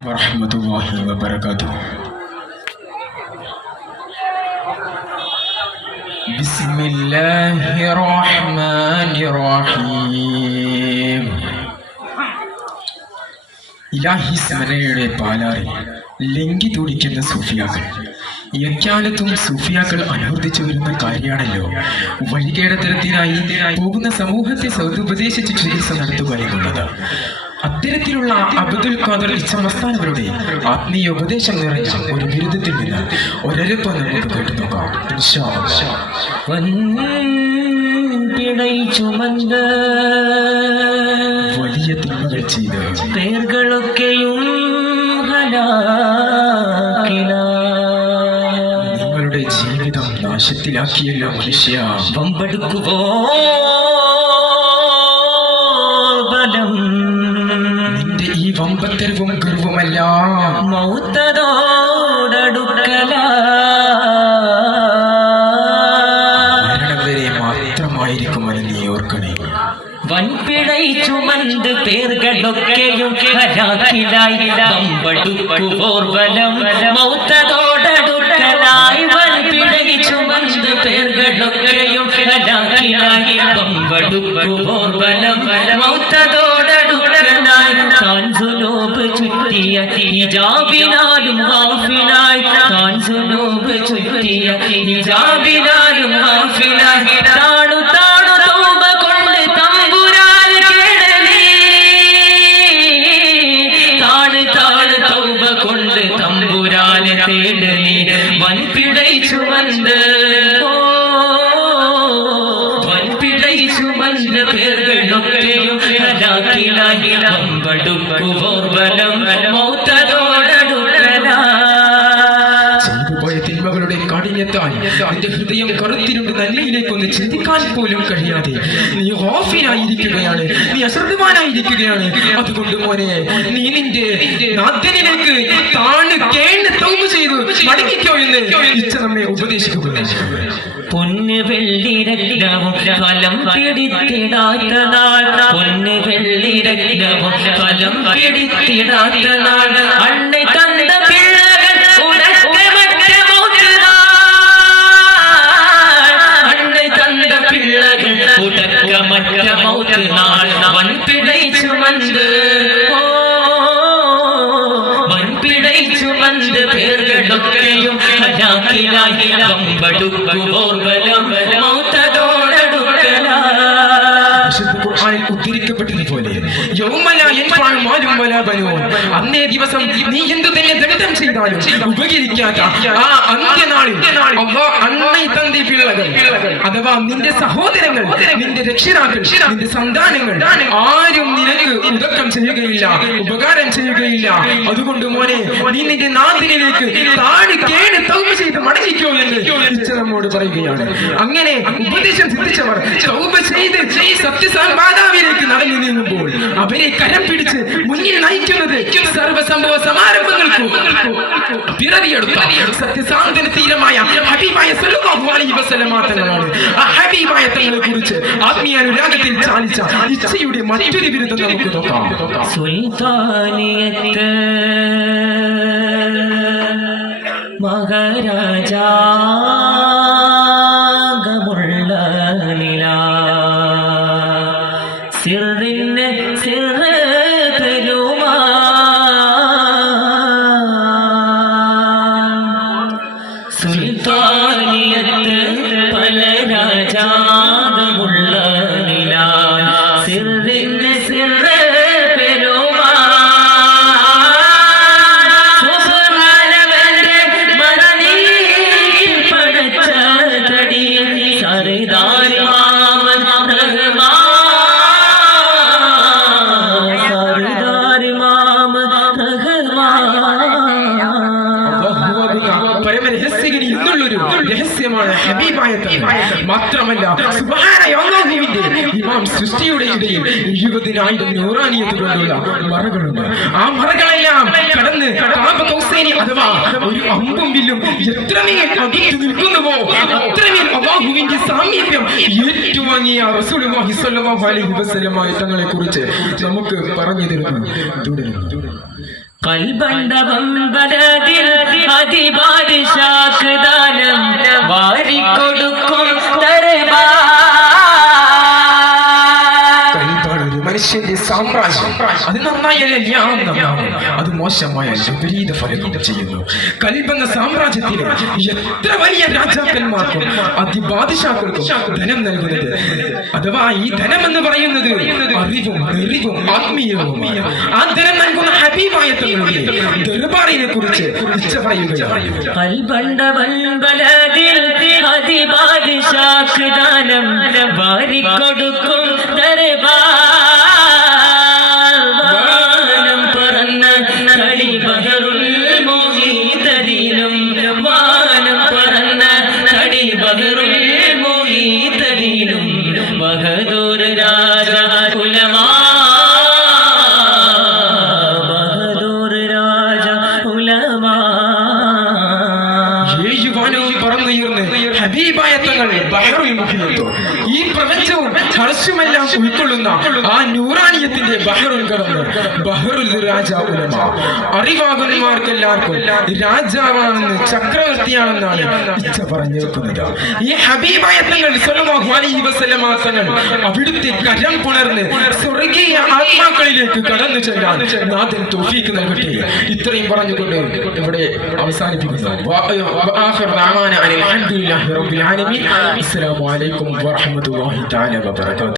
ورحمة الله وبركاته بسم الله الرحمن الرحيم ഇലാഹി സ്മരണയുടെ പാലാറി ലങ്കി തുടിക്കുന്ന സൂഫിയാക്കൾ എക്കാലത്തും സൂഫിയാക്കൾ അനുവർത്തിച്ചു വരുന്ന കാര്യമാണല്ലോ വഴികേടത്തരത്തിനായി പോകുന്ന സമൂഹത്തെ സതുപദേശിച്ച് ചികിത്സ നടത്തുക എന്നുള്ളത് അത്തരത്തിലുള്ള അബ്ദുൽ ഖാദർ ഇച്ചമസ്ഥാനവരുടെ ആത്മീയ ഉപദേശം നിറഞ്ഞ ഒരു ബിരുദത്തിൽ നിന്ന് ഒരരപ്പം നമുക്ക് കേട്ടു നോക്കാം. പിഴൈ ചുമந்த വലിയ തിന്മകൾ ചെയ്ത് പേർകളൊക്കെയും ഹലാക്കിന. നിങ്ങളുടെ ജീവിതം നാശത്തിലാക്കിയല്ലോ മനുഷ്യ. വമ്പെടുക്കുവോ? പേർകളൊക്കെയും ഹലാക്കിലായി വമ്പടുക്കുവോർവലം മൗത്തതോടടുക്കലായി വൻപിഴൈ ചുമന്ത് പേർകളൊക്കെയും ഹലാക്കിലായി വമ്പടുക്കുവോർവലം മൗത്തതോടടുക്കലായി മൗത്തതോടടുക്കലാ. ചെയ്തുപോയ തിന്മകളുടെ കാഠിന്യത്താൽ നിന്റെ ഹൃദയം കറുത്തിരുണ്ട് നന്മയിലേക്കൊന്ന് ചിന്തിക്കാൻ പോലും കഴിയാതെ നീ ഓഫിനായിരിക്കുകയാണ് നീ അശ്രദ്ധവാനായിരിക്കുകയാണ് അതുകൊണ്ട് മോനെ നീ നിന്റെ നാഥനിലേക്ക് താണു കേണ് തൗബ ചെയ്തു മടങ്ങിക്കോ എന്ന് ഇച്ഛ നമ്മെ ഉപദേശിക്കുകയാണ് പൊന്ന് വെള്ളിരക്തവും ഫലം പിടിത്തിടാത്ത നാൾ. പൊന്ന് വെള്ളിരക്തവും ഫലം പിടിത്തിടാത്ത നാൾ. അണ്ണை തന്ന പിള്ളകൾ ഉടക്കമറ്റ മൗത്ത് അണ്ണை തന്ന പിള്ളകൾ ഉടക്കമറ്റ മൗത്ത് നാൾ. വൻപിഴை ചുമந்து ഖുർആനിൽ ഉദ്ധരിക്കപ്പെട്ടതുപോലെ. അന്നേ ദിവസം നീ എന്തു തന്നെ ചെയ്താലും ഉപകരിക്കാത്ത ആ അന്ത്യനാളിൽ അണ്ണൈ തന്തി പിള്ളകൾ അഥവാ നിന്റെ സഹോദരങ്ങൾ നിന്റെ രക്ഷിതാക്കൾ നിന്റെ സന്താനങ്ങൾ ആരും നിനക്ക് ഉദക്കം ചെയ്യുകയില്ല ഉപകാരം ചെയ്യുകയില്ല. അതുകൊണ്ട് മോനെ നീ നിന്റെ നാഥനിലേക്ക് താഴ് കേട് തൗബ ചെയ്ത് മടങ്ങിക്കോ എന്ന് ഇച്ഛ നമ്മോട് പറയുകയാണ്. അങ്ങനെ ഉപദേശം സിദ്ധിച്ചവർ തൗബ ചെയ്ത് സത്യസമാതാവിലേക്ക് നടന്നു നീങ്ങുമ്പോൾ അവരെ കരം പിടിച്ച് മുന്നിൽ നയിക്കുന്നത് സർവസംഭവ സമാരംഭങ്ങൾക്കും പിറവിയെടുത്ത സത്യസാന്തന തീരമായ ഹബീബായ സല്ലല്ലാഹു അലൈഹി വസല്ലമ തങ്ങളാണ്. ആ തങ്ങളെ കുറിച്ച് ആത്മീയ ചാലിച്ച ഇച്ഛയുടെ മറ്റൊരു ബിരുദം നമുക്ക് നോക്കാം. സുൽത്താനിയത്ത് മഹാരാജാകമുള്ള আমার মা। ഹബീബായ തങ്ങൾ മാത്രമല്ല ഇമാം സൃഷ്ടിയുടെ ഇടയിൽ എഴുപതിനായിരം നൂറാനിയത്ത് കൊണ്ടുള്ള മറകളുണ്ട്. ആ മറകളെല്ലാം കടന്ന് അഥവാ ഒരു അമ്പും വില്ലും എത്രമേൽ നിൽക്കുന്നുവോ അത്രമേൽ അബാഹുവിന്റെ സാമീപ്യം ഏറ്റുവാങ്ങിയ റസൂലുള്ളാഹി സ്വല്ലല്ലാഹു അലൈഹി വസല്ലമ തങ്ങളെ കുറിച്ച് നമുക്ക് പറഞ്ഞു തരുന്നു. തുടരുന്നു. കൽബണ്ടവം ബലതിൽ അതിപാടിശാക്ക് ദാനം വാരിക്കൊടുക്കും. മനുഷ്യന്റെ സാമ്രാജ്യം. അത് നന്നായി എല്ലാം അത് മോശമായ വിപരീത ഫലം ചെയ്യുന്നു. കൽബെന്ന സാമ്രാജ്യത്തിലെ എത്ര വലിയ രാജാക്കന്മാർക്കും അതിബാദിഷാക്കൾക്കും ധനം നൽകുന്നത്. അഥവാ ഈ ധനം എന്ന് പറയുന്നത് അറിവും അറിവും ആത്മീയവും ആ ധനം നൽകുന്ന ഹബീബായ ദർബാറിനെ കുറിച്ച് ഇച്ഛ പറയുകയാണ് ദാനം വാരിക്കൊടുക്കും ദർബാർ. പറന്നുയർന്ന് ഹബീബായ തങ്ങൾ ബഹറുൽ മുഹിയത്തോ ഈ പ്രപഞ്ചവും ഹർഷുമെല്ലാം ഉൾക്കൊള്ളുന്ന ആ നൂറാനിയത്തിന്റെ ബഹറുൽ കടന്ന് ബഹറുൽ രാജാവുലമ അറിവാകുന്നവർക്കെല്ലാവർക്കും രാജാവാണെന്ന് ചക്രവർത്തിയാണെന്നാണ് ഇച്ഛ പറഞ്ഞിരിക്കുന്നത് ഈ ഹബീബായ തങ്ങൾ അവിടുത്തെ കരം പുണർന്ന് സ്വർഗീയ ആത്മാക്കളിലേക്ക് കടന്നു ചെല്ലാൻ നാഥൻ തോഫീക്ക് നൽകട്ടെ. ഇത്രയും പറഞ്ഞുകൊണ്ട് ഇവിടെ അവസാനിപ്പിക്കുന്നു. അസ്സലാമു അലൈക്കും ദഅവാന after all he died about, but I thought